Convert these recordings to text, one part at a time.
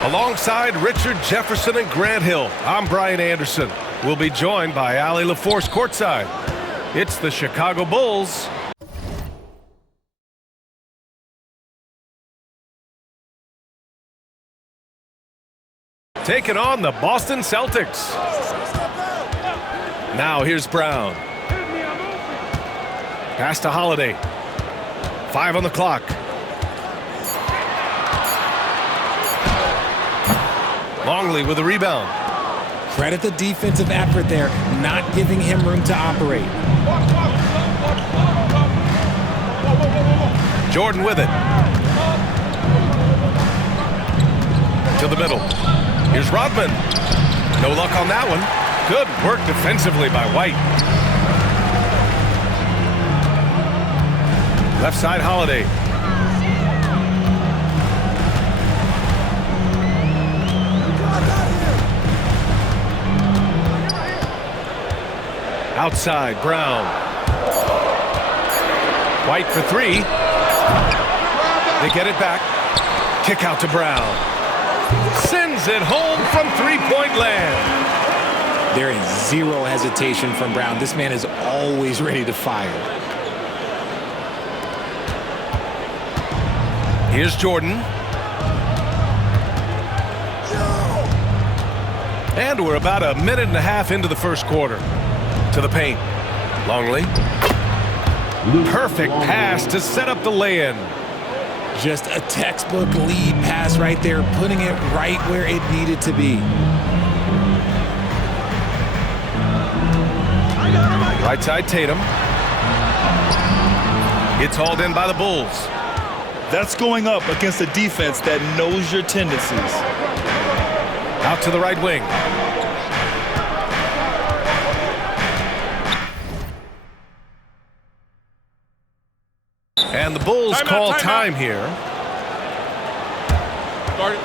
Alongside Richard Jefferson and Grant Hill, I'm Brian Anderson. We'll be joined by Allie LaForce courtside. It's the Chicago Bulls taking on the Boston Celtics. Now here's Brown. Pass to Holiday. 5 on the clock. Longley with a rebound. Credit the defensive effort there, not giving him room to operate. Jordan with it. To the middle. Here's Rodman. No luck on that one. Good work defensively by White. Left side, Holiday. Outside, Brown. White for 3. They get it back. Kick out to Brown. Sends it home from three-point land. There is zero hesitation from Brown. This man is always ready to fire. Here's Jordan. And we're about a minute and a half into the first quarter. To the paint. Longley. Perfect pass to set up the lay-in. Just a textbook lead pass right there, putting it right where it needed to be. Right side, Tatum. It's hauled in by the Bulls. That's going up against a defense that knows your tendencies. Out to the right wing. And the Bulls call time here. Start it.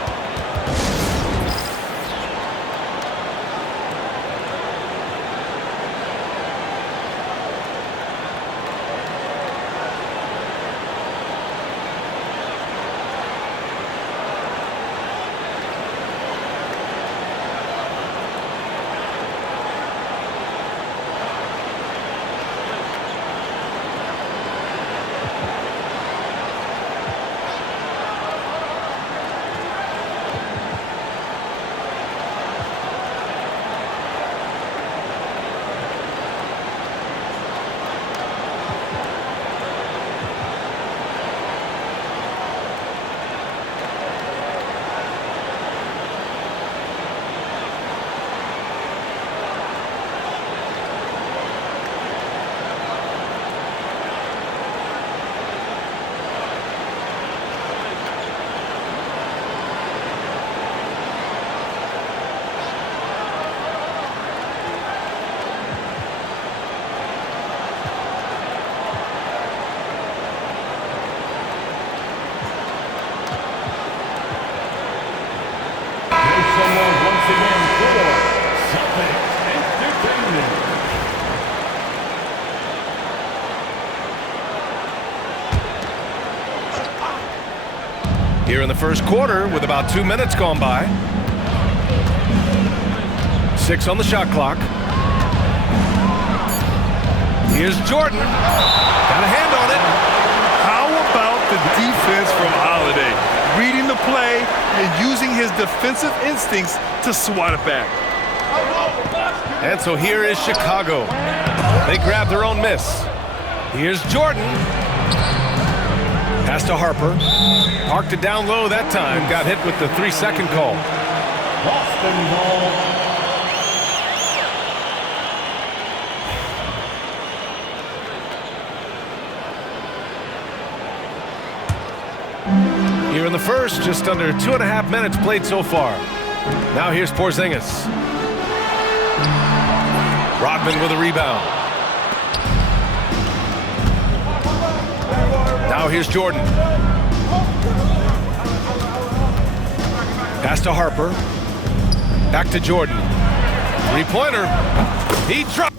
Here in the first quarter with about 2 minutes gone by. 6 on the shot clock. Here's Jordan. Got a hand on it. How about the defense from Holiday? Reading the play and using his defensive instincts to swat it back. And so here is Chicago. They grab their own miss. Here's Jordan. Pass to Harper. Parked it down low that time. Got hit with the 3-second call. Boston ball. Here in the first, just under 2.5 minutes played so far. Now here's Porzingis. Rodman with a rebound. Now here's Jordan. Pass to Harper. Back to Jordan. Three-pointer. He dropped.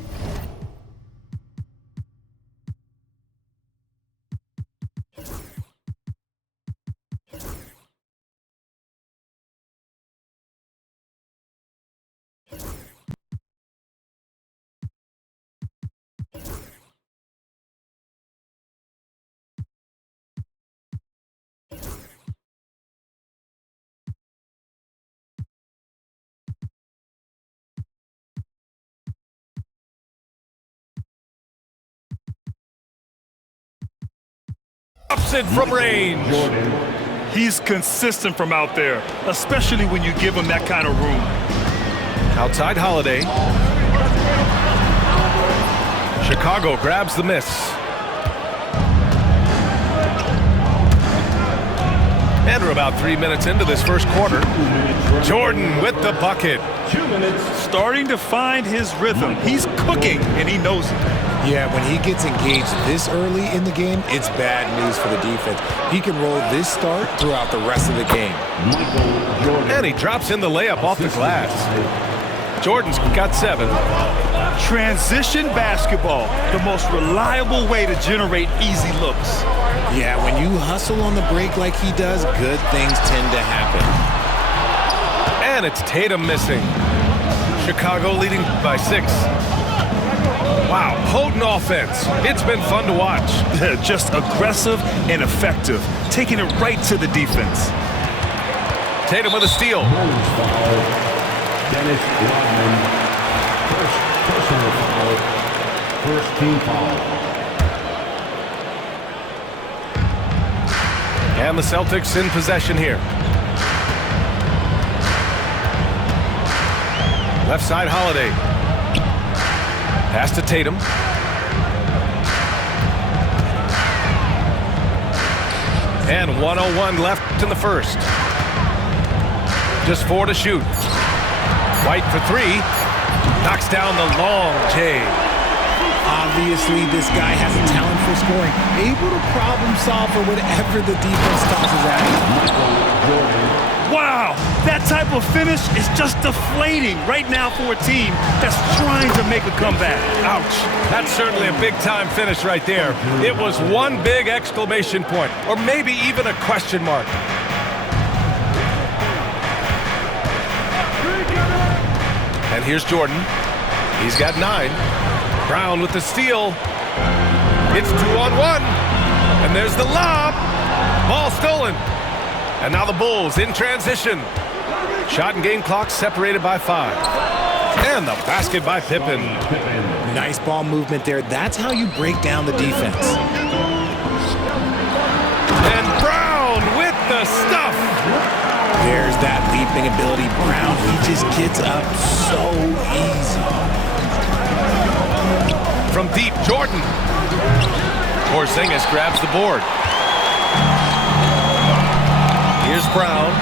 it from range. He's consistent from out there, especially when you give him that kind of room. Outside Holiday. Chicago grabs the miss. And we're about 3 minutes into this first quarter. Jordan with the bucket. 2 minutes. Starting to find his rhythm. He's cooking, and he knows it. Yeah, when he gets engaged this early in the game, it's bad news for the defense. He can roll this start throughout the rest of the game. Michael Jordan. And he drops in the layup off the glass. Jordan's got 7. Transition basketball, the most reliable way to generate easy looks. Yeah, when you hustle on the break like he does, good things tend to happen. And it's Tatum missing. Chicago leading by 6. Wow, potent offense. It's been fun to watch. Just aggressive and effective, taking it right to the defense. Tatum with a steal. Bulls foul. Dennis Rodman. First personal foul. First team foul. And the Celtics in possession here. Left side Holiday. Pass to Tatum. And 1:01 left in the first. Just 4 to shoot. White for 3. Knocks down the long J. Obviously, this guy has a talent for scoring. Able to problem solve for whatever the defense tosses at him. Wow, that type of finish is just deflating right now for a team that's trying to make a comeback. Ouch. That's certainly a big-time finish right there. It was one big exclamation point, or maybe even a question mark. And here's Jordan. He's got 9. Brown with the steal. It's 2-on-1. And there's the lob. Ball stolen. And now the Bulls in transition. Shot and game clock separated by 5. And the basket by Pippen. Nice ball movement there. That's how you break down the defense. And Brown with the stuff. There's that leaping ability. Brown, he just gets up so easy. From deep, Jordan. Porzingis grabs the board. Here's Brown.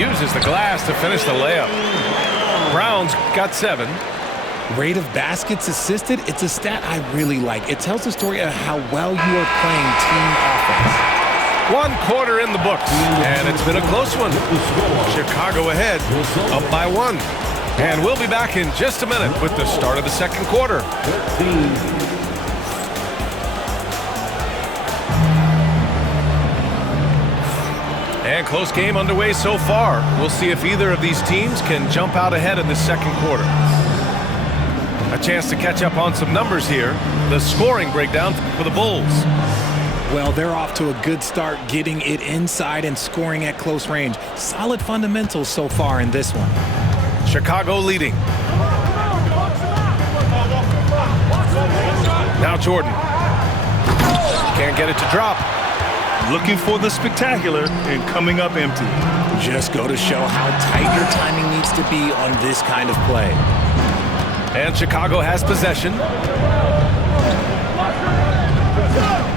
Uses the glass to finish the layup. Brown's got 7. Rate of baskets assisted, it's a stat I really like. It tells the story of how well you are playing team offense. 1 quarter in the books, and it's been a close one. Chicago ahead, up by 1. And we'll be back in just a minute with the start of the second quarter. And close game underway so far. We'll see if either of these teams can jump out ahead in the second quarter. A chance to catch up on some numbers here. The scoring breakdown for the Bulls. Well, they're off to a good start getting it inside and scoring at close range. Solid fundamentals so far in this one. Chicago leading. Now Jordan. Can't get it to drop. Looking for the spectacular and coming up empty. Just go to show how tight your timing needs to be on this kind of play. And Chicago has possession.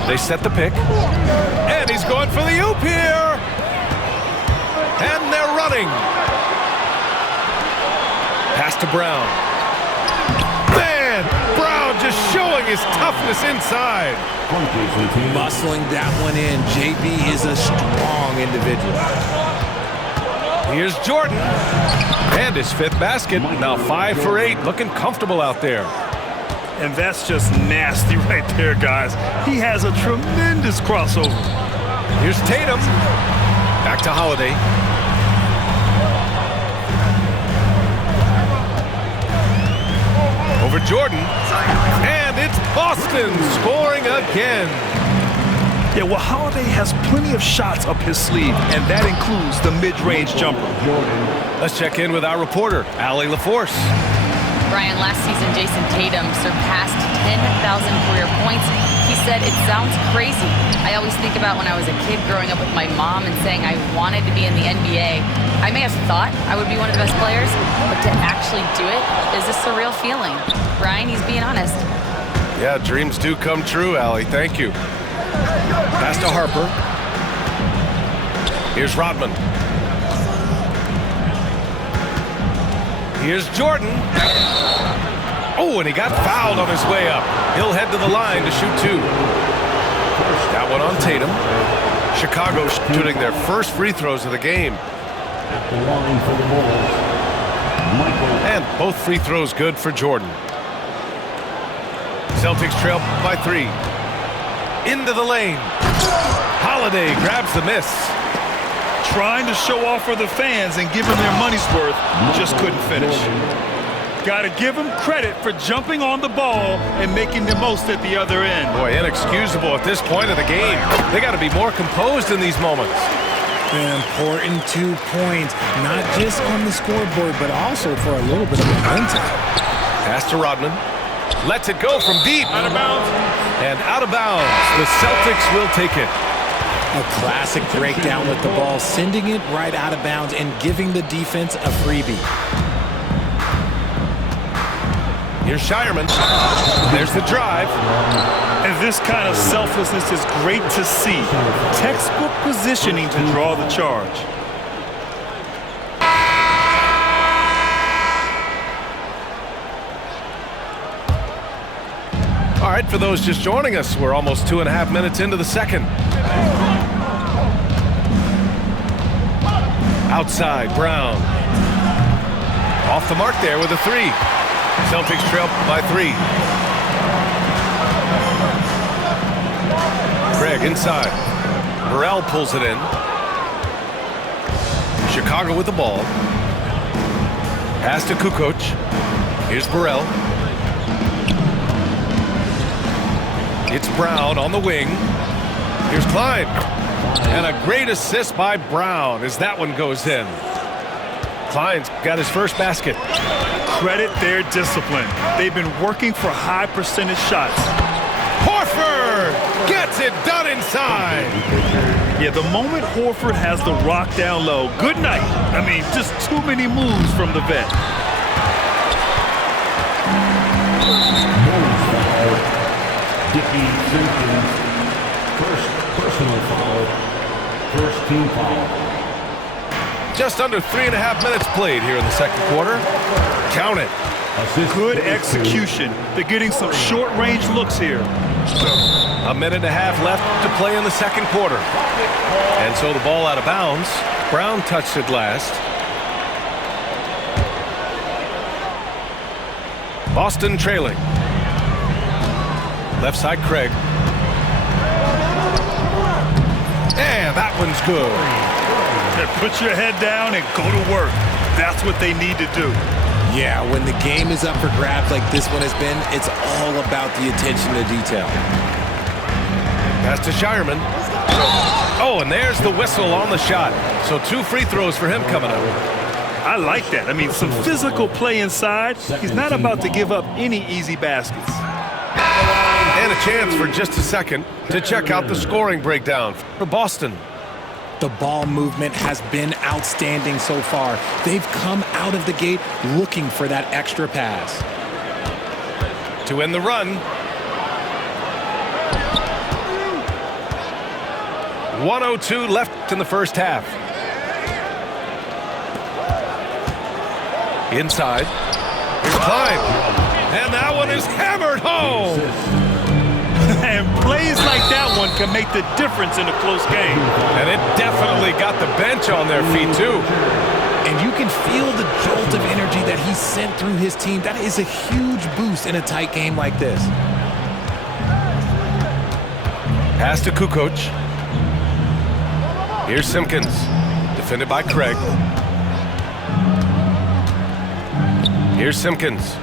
They set the pick. And he's going for the oop here. And they're running. Pass to Brown. Man, Brown just showing his toughness inside. Muscling that one in. JB is a strong individual. Here's Jordan. And his 5th basket. Now 5 for 8. Looking comfortable out there. And that's just nasty right there, guys. He has a tremendous crossover. Here's Tatum. Back to Holiday. Over Jordan. And it's Boston scoring again. Yeah, well, Holiday has plenty of shots up his sleeve, and that includes the mid-range jumper. Let's check in with our reporter, Allie LaForce. Brian, last season, Jason Tatum surpassed 10,000 career points. He said, "It sounds crazy. I always think about when I was a kid growing up with my mom and saying I wanted to be in the NBA. I may have thought I would be one of the best players, but to actually do it is a surreal feeling." Brian, he's being honest. Yeah, dreams do come true, Allie. Thank you. Pass to Harper. Here's Rodman. Here's Jordan. Oh, and he got fouled on his way up. He'll head to the line to shoot 2. That one on Tatum. Chicago shooting their first free throws of the game. At the line for the Bulls, Michael. And both free throws good for Jordan. Celtics trail by 3. Into the lane. Holiday grabs the miss. Trying to show off for the fans and give them their money's worth, just couldn't finish. Got to give him credit for jumping on the ball and making the most at the other end. Boy, inexcusable at this point of the game. They got to be more composed in these moments. An important 2 points, not just on the scoreboard, but also for a little bit of momentum. Pass to Rodman. Lets it go from deep. Out of bounds. And out of bounds. The Celtics will take it. A classic breakdown with the ball, sending it right out of bounds and giving the defense a freebie. Here's Shireman. There's the drive. And this kind of selflessness is great to see. Textbook positioning to draw the charge. All right, for those just joining us, we're almost 2.5 minutes into the second. Outside, Brown. Off the mark there with a 3. Celtics trail by 3. Craig inside. Burrell pulls it in. Chicago with the ball. Pass to Kukoc. Here's Burrell. It's Brown on the wing. Here's Klein. And a great assist by Brown as that one goes in. Klein's got his first basket. Credit their discipline. They've been working for high percentage shots. Horford gets it done inside. Yeah, the moment Horford has the rock down low, good night. I mean, just too many moves from the vet. Dickie Simpkins, first personal foul, first team foul. Just under 3.5 minutes played here in the second quarter. Count it. Good execution. They're getting some short-range looks here. 1.5 minutes left to play in the second quarter. And so the ball out of bounds. Brown touched it last. Boston trailing. Left side, Craig. And that one's good. Put your head down and go to work. That's what they need to do. Yeah, when the game is up for grabs like this one has been, it's all about the attention to detail. Pass to Shireman. Oh, and there's the whistle on the shot. So 2 free throws for him coming up. I like that. I mean, some physical play inside. He's not about to give up any easy baskets. And a chance for just a second to check out the scoring breakdown for Boston. The ball movement has been outstanding so far. They've come out of the gate looking for that extra pass. To end the run. 1:02 left in the first half. Inside. Here's Klein. And that one is hammered home. And plays like that one can make the difference in a close game. And it definitely got the bench on their feet, too. And you can feel the jolt of energy that he sent through his team. That is a huge boost in a tight game like this. Pass to Kukoc. Here's Simpkins. Defended by Craig. Here's Simpkins.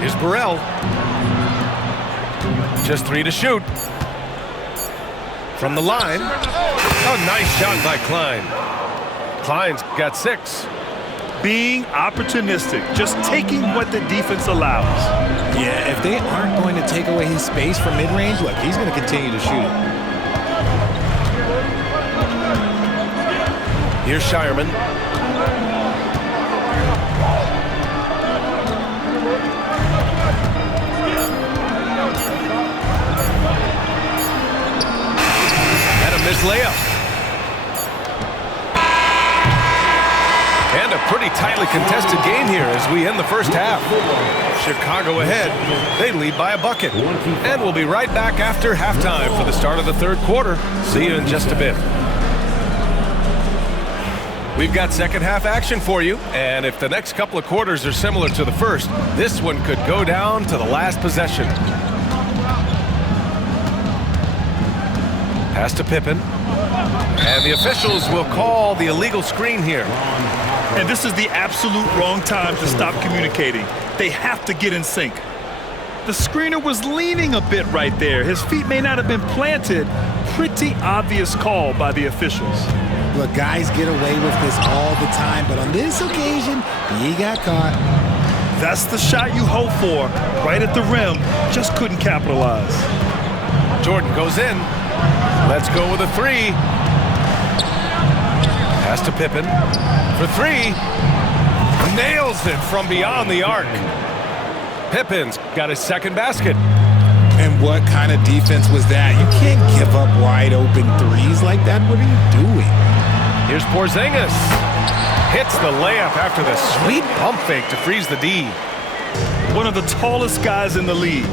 Here's Burrell. Just 3 to shoot. From the line. Oh, nice shot by Klein. Klein's got 6. being opportunistic, just taking what the defense allows. Yeah, if they aren't going to take away his space from mid-range, look, he's going to continue to shoot. Here's Shireman. And a missed layup. And a pretty tightly contested game here as we end the first half. Chicago ahead. They lead by a bucket. And we'll be right back after halftime for the start of the third quarter. See you in just a bit. We've got second half action for you, and if the next couple of quarters are similar to the first, this one could go down to the last possession. Pass to Pippen. And the officials will call the illegal screen here. And this is the absolute wrong time to stop communicating. They have to get in sync. The screener was leaning a bit right there. His feet may not have been planted. Pretty obvious call by the officials. Look, guys get away with this all the time, but on this occasion, he got caught. That's the shot you hope for. Right at the rim, just couldn't capitalize. Jordan goes in. Let's go with a three. Pass to Pippen for three. Nails it from beyond the arc. Pippen's got his second basket. And what kind of defense was that? You can't give up wide open threes like that. What are you doing? Here's Porzingis. Hits the layup after the sweet pump fake to freeze the D. One of the tallest guys in the league.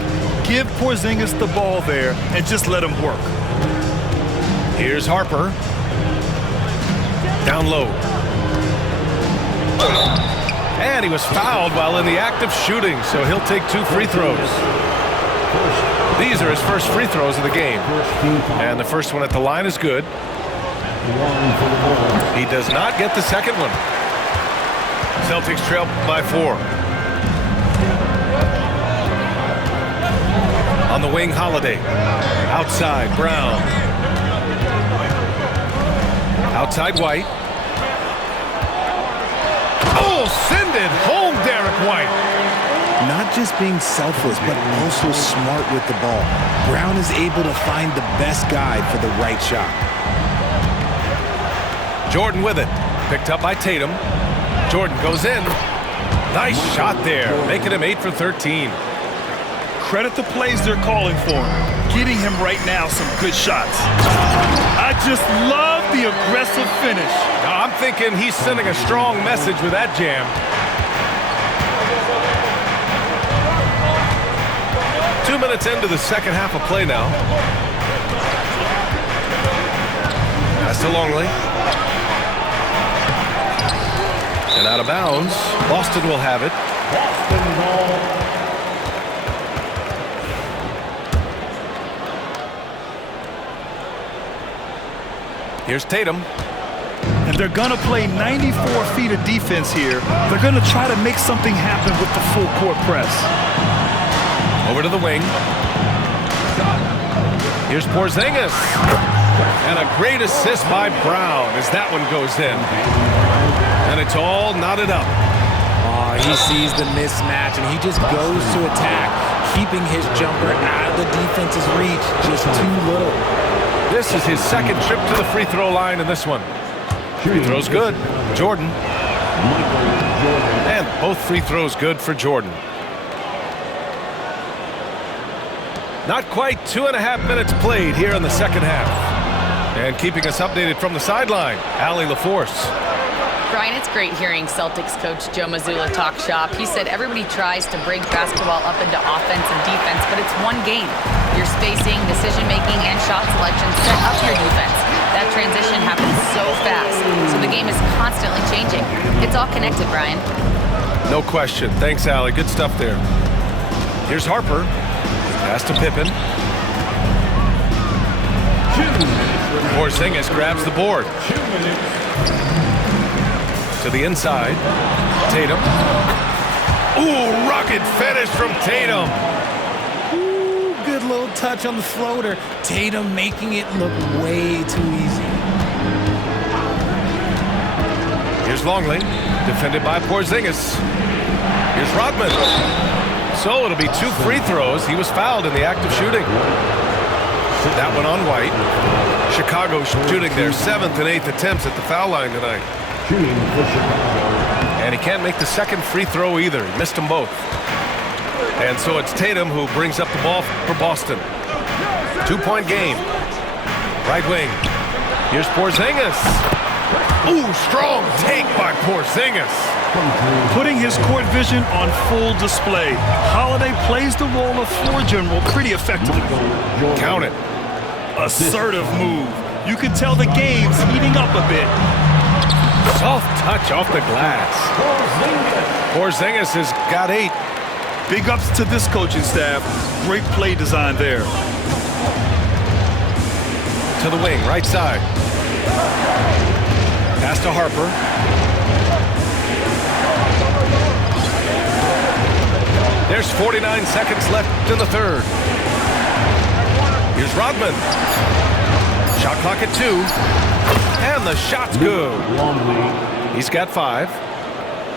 Give Porzingis the ball there and just let him work. Here's Harper. Down low. And he was fouled while in the act of shooting, so he'll take 2 free throws. These are his first free throws of the game. And the first one at the line is good. He does not get the second one. Celtics trail by 4. On the wing, Holiday. Outside, Brown. Outside, White. Oh, send it home, Derek White. Not just being selfless, but also smart with the ball. Brown is able to find the best guy for the right shot. Jordan with it. Picked up by Tatum. Jordan goes in. Nice shot there, making him 8 for 13. Credit the plays they're calling for him. Getting him right now some good shots. I just love the aggressive finish. I'm thinking he's sending a strong message with that jam. 2 minutes into the second half of play now. Pass to Longley. And out of bounds. Boston will have it. Here's Tatum. And they're going to play 94 feet of defense here. They're going to try to make something happen with the full court press. Over to the wing. Here's Porzingis. And a great assist by Brown as that one goes in. And it's all knotted up. Oh, he sees the mismatch, and he just goes to attack, keeping his jumper out of the defense's reach. Just too little. This is his second trip to the free throw line in this one. Free throws good. Jordan. And both free throws good for Jordan. Not quite 2.5 minutes played here in the second half. And keeping us updated from the sideline, Allie LaForce. Brian, it's great hearing Celtics coach Joe Mazzulla talk shop. He said everybody tries to break basketball up into offense and defense, but it's one game. Your spacing, decision-making, and shot selection set up your defense. That transition happens so fast, so the game is constantly changing. It's all connected, Brian. No question. Thanks, Allie. Good stuff there. Here's Harper. Pass to Pippen. Porzingis grabs the board. To the inside. Tatum. Ooh, rocket finish from Tatum. Ooh, good little touch on the floater. Tatum making it look way too easy. Here's Longley, defended by Porzingis. Here's Rodman. So it'll be 2 free throws. He was fouled in the act of shooting. That one on White. Chicago shooting their 7th and 8th attempts at the foul line tonight. Shooting for Chicago. And he can't make the second free throw either. He missed them both. And so it's Tatum who brings up the ball for Boston. 2-point game. Right wing. Here's Porzingis. Ooh, strong take by Porzingis. Putting his court vision on full display. Holiday plays the role of floor general pretty effectively. Count it. Assertive move. You can tell the game's heating up a bit. Soft touch off the glass. Porzingis has got 8. Big ups to this coaching staff. Great play design there. To the wing, right side. Pass to Harper. There's 49 seconds left in the third. Here's Rodman. Shot clock at 2. And the shot's good. He's got 5.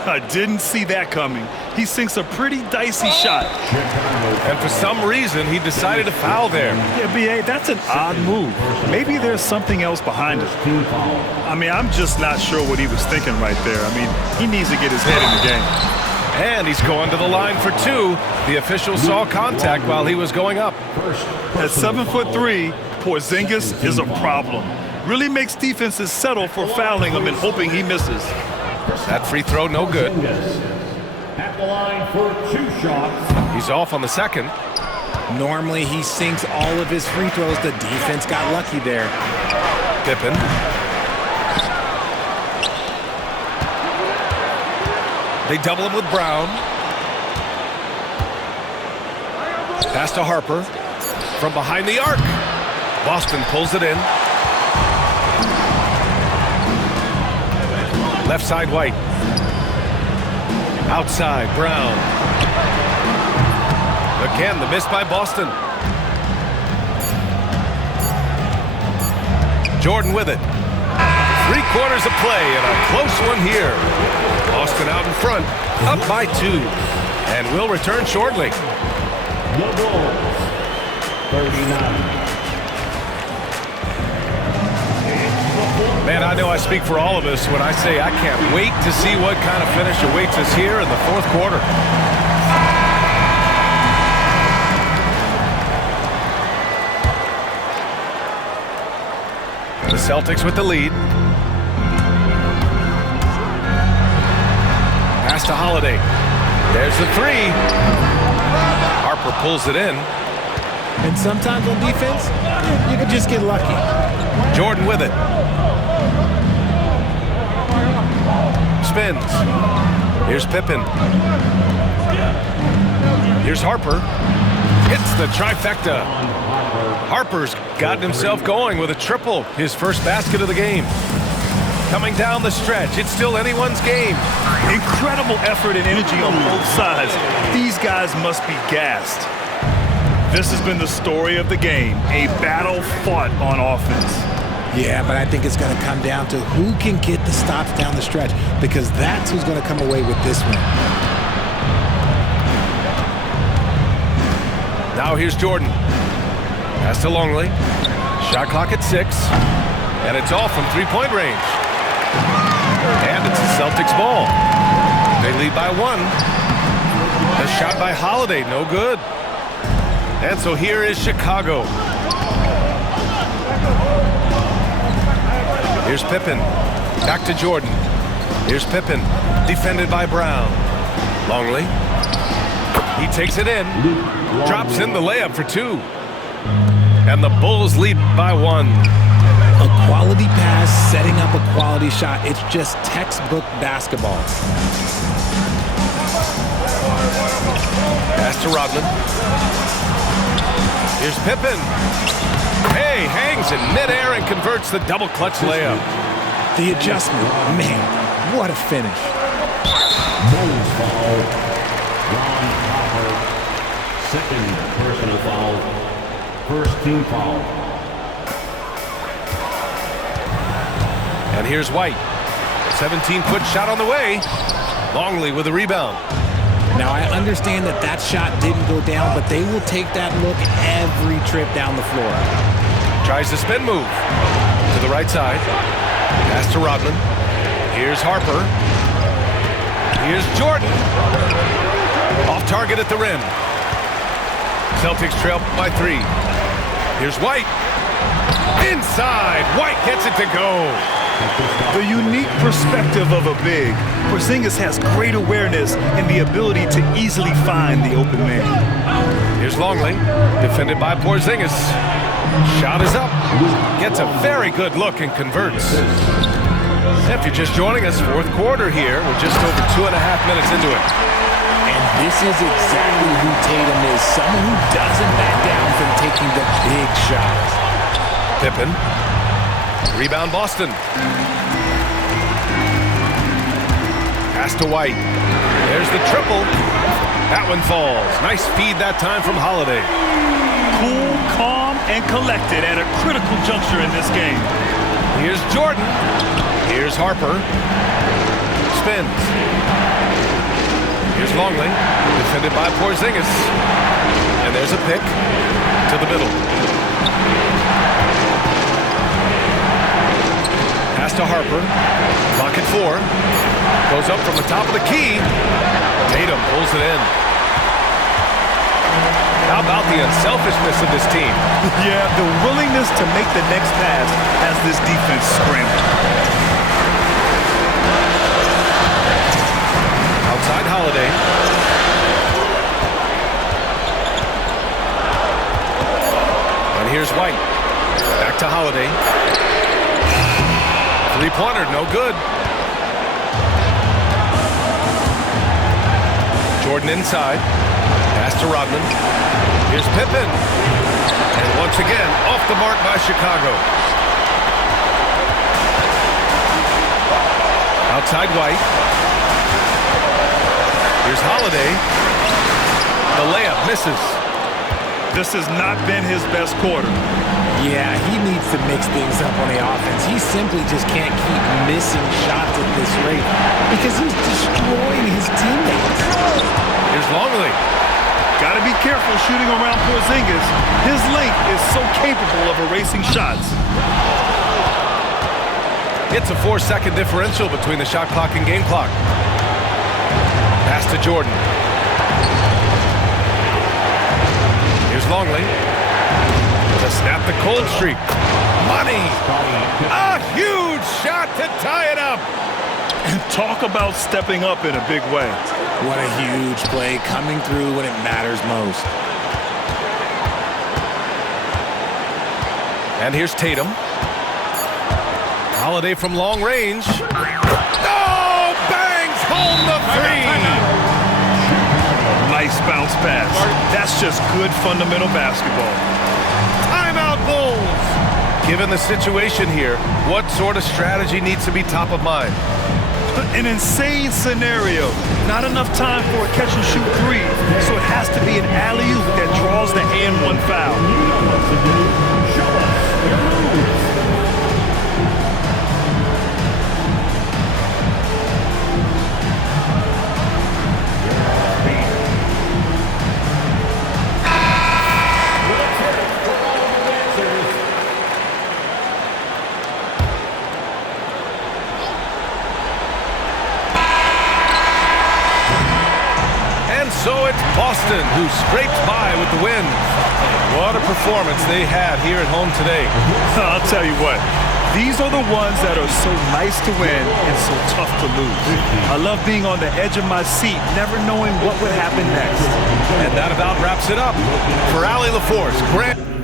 I didn't see that coming. He sinks a pretty dicey shot. And for some reason, he decided to foul there. Yeah, B.A., that's an odd move. Maybe there's something else behind it. I mean, I'm just not sure what he was thinking right there. I mean, he needs to get his head in the game. And he's going to the line for 2. The official saw contact while he was going up. At 7'3", Porzingis is a problem. Really makes defenses settle for fouling him and hoping he misses. That free throw, no good. At the line for 2 shots. He's off on the second. Normally he sinks all of his free throws. The defense got lucky there. Pippen. They double him with Brown. Pass to Harper. From behind the arc. Boston pulls it in. Left side, White. Outside, Brown. Again, the miss by Boston. Jordan with it. 3/4 of play and a close one here. Boston out in front, up by 2. And will return shortly. The Bulls, 39. Man, I know I speak for all of us when I say I can't wait to see what kind of finish awaits us here in the 4th quarter. The Celtics with the lead. Pass to Holiday. There's the 3. Harper pulls it in. And sometimes on defense, you can just get lucky. Jordan with it. Spins. Here's Pippen. Here's Harper. Hits the trifecta. Harper's gotten himself going with a triple, his first basket of the game. Coming down the stretch, it's still anyone's game. Incredible effort and energy on both sides. These guys must be gassed. This has been the story of the game, a battle fought on offense. Yeah, but I think it's going to come down to who can get the stops down the stretch, because that's who's going to come away with this win. Now here's Jordan. Pass to Longley. Shot clock at 6. And it's off from 3-point range. And it's the Celtics ball. They lead by 1. A shot by Holiday, no good. And so here is Chicago. Here's Pippen. Back to Jordan. Here's Pippen. Defended by Brown. Longley. He takes it in. Drops in the layup for 2. And the Bulls lead by 1. A quality pass, setting up a quality shot. It's just textbook basketball. Pass to Rodman. Here's Pippen. Hey, hangs in midair and converts the double clutch layup. The adjustment, man, what a finish. Bulls foul. Ron Harper. Second personal foul. First team foul. And here's White. 17-foot shot on the way. Longley with a rebound. Now, I understand that that shot didn't go down, but they will take that look every trip down the floor. Tries the spin move to the right side. Pass to Rodman. Here's Harper. Here's Jordan. Off target at the rim. Celtics trail by 3. Here's White. Inside. White gets it to go. The unique perspective of a big. Porzingis has great awareness and the ability to easily find the open man. Here's Longley, defended by Porzingis. Shot is up. Gets a very good look and converts. If you're just joining us, fourth quarter here. We're just over 2.5 minutes into it. And this is exactly who Tatum is. Someone who doesn't back down from taking the big shots. Pippen. Rebound Boston. Pass to White. There's the triple. That one falls. Nice feed that time from Holiday. Cool, calm, and collected at a critical juncture in this game. Here's Jordan. Here's Harper. Spins. Here's Longley, defended by Porzingis. And there's a pick to the middle. Pass to Harper. Clock at 4. Goes up from the top of the key. Tatum pulls it in. How about the unselfishness of this team? Yeah, the willingness to make the next pass as this defense scrambles. Outside Holiday. And here's White. Back to Holiday. Three-pointer, no good. Jordan inside. Pass to Rodman. Here's Pippen. And once again, off the mark by Chicago. Outside White. Here's Holiday. The layup misses. This has not been his best quarter. Yeah, he needs to mix things up on the offense. He simply just can't keep missing shots at this rate because he's destroying his teammates. Here's Longley. Got to be careful shooting around Porzingis. His length is so capable of erasing shots. It's a 4-second differential between the shot clock and game clock. Pass to Jordan. Here's Longley. To snap the cold streak. Money. A huge shot to tie it up. And talk about stepping up in a big way. What a huge play coming through when it matters most. And here's Tatum. Holiday from long range. Oh, bangs home the 3. Nice bounce pass. That's just good fundamental basketball. Timeout Bulls. Given the situation here, what sort of strategy needs to be top of mind? An insane scenario. Not enough time for a catch-and-shoot 3, so it has to be an alley-oop that draws the and one foul. So it's Boston who scraped by with the win. What a performance they had here at home today. I'll tell you what, these are the ones that are so nice to win and so tough to lose. I love being on the edge of my seat, never knowing what would happen next. And that about wraps it up. For Allie LaForce, Grant.